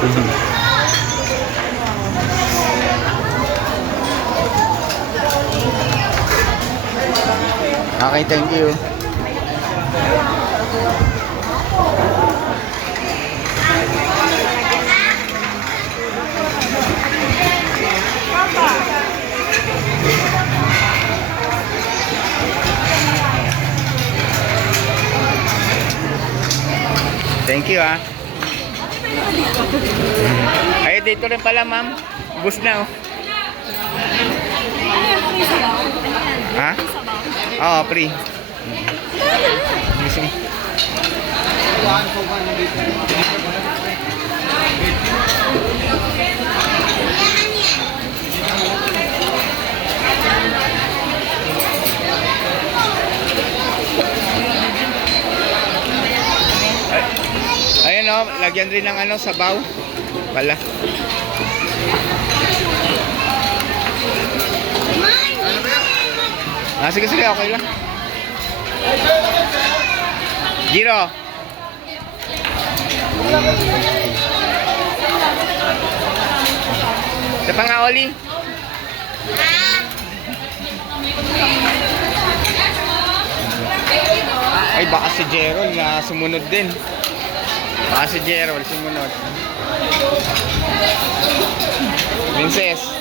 Okay, thank you. Thank you, ah. Ay, dito rin pala, ma'am. Bus na, oh. Ha? Oo, free. Sige. Ayun, oh, lagyan rin ng ano, sabaw. Pala. Sige, sige, okay lang. Giro. Sa pa nga, Oli. Ay, baka si Gerald na sumunod din. Baka si Gerald sumunod. Princess.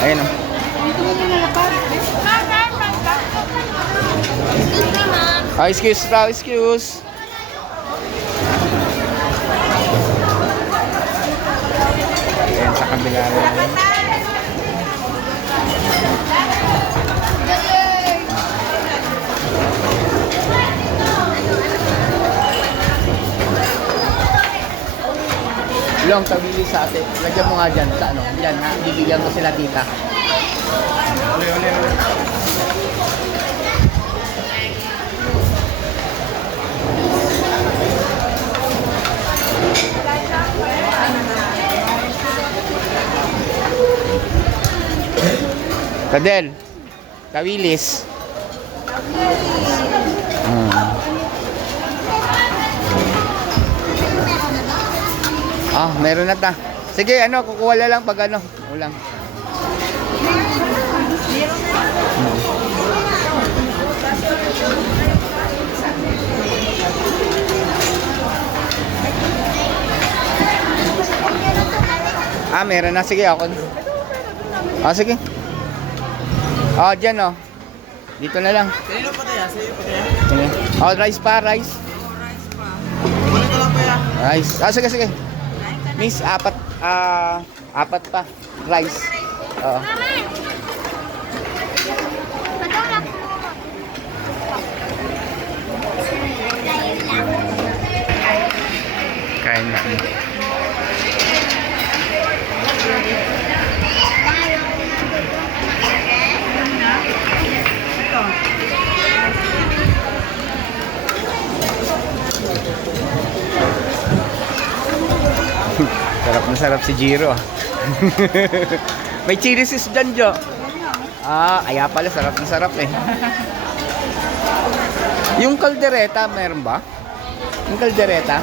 Ayun, oh. Oh, excuse raw, excuse. Ayan, sa kabila rin. Long, tabili sa atin. Lagyan mo nga dyan sa ano. Yan, ha? Bibigyan ko sila tita. Kadel, kawilis. Ah, meron na ta. Sige, ano, kukuha na lang pag ano, ulang. Ah, meron na. Sige, ako. Ah, sige. Ah, dyan, oh. Dito na lang. Sino pa kaya? Sino pa kaya? Oh, rice pa, rice. Rice pa. Kunin ko lang pa yan. Rice. Ah, sige, sige. Miss, apat pa. Rice. Oo. Kain na. Sarap na sarap si Giro. May chili sauce dyan, Jo. Ah, kaya pala sarap na sarap eh. Yung kaldereta, meron ba? Yung kaldereta?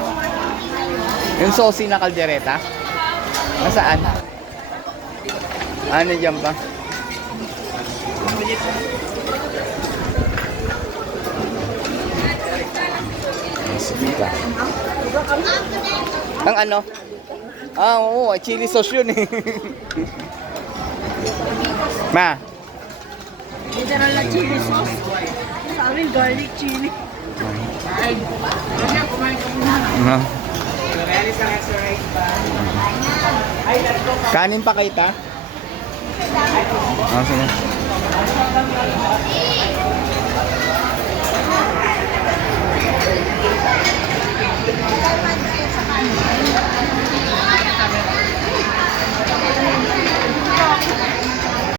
Yung saucy na kaldereta? Nasaan? Ano dyan ba? Sige ka. Ang ano? Ah, oo, chili sauce yun eh. Ma. General na chili sauce. Sa amin, garlic chili. Ay, kumain ka muna. Kanin pa kita? Ah, sige.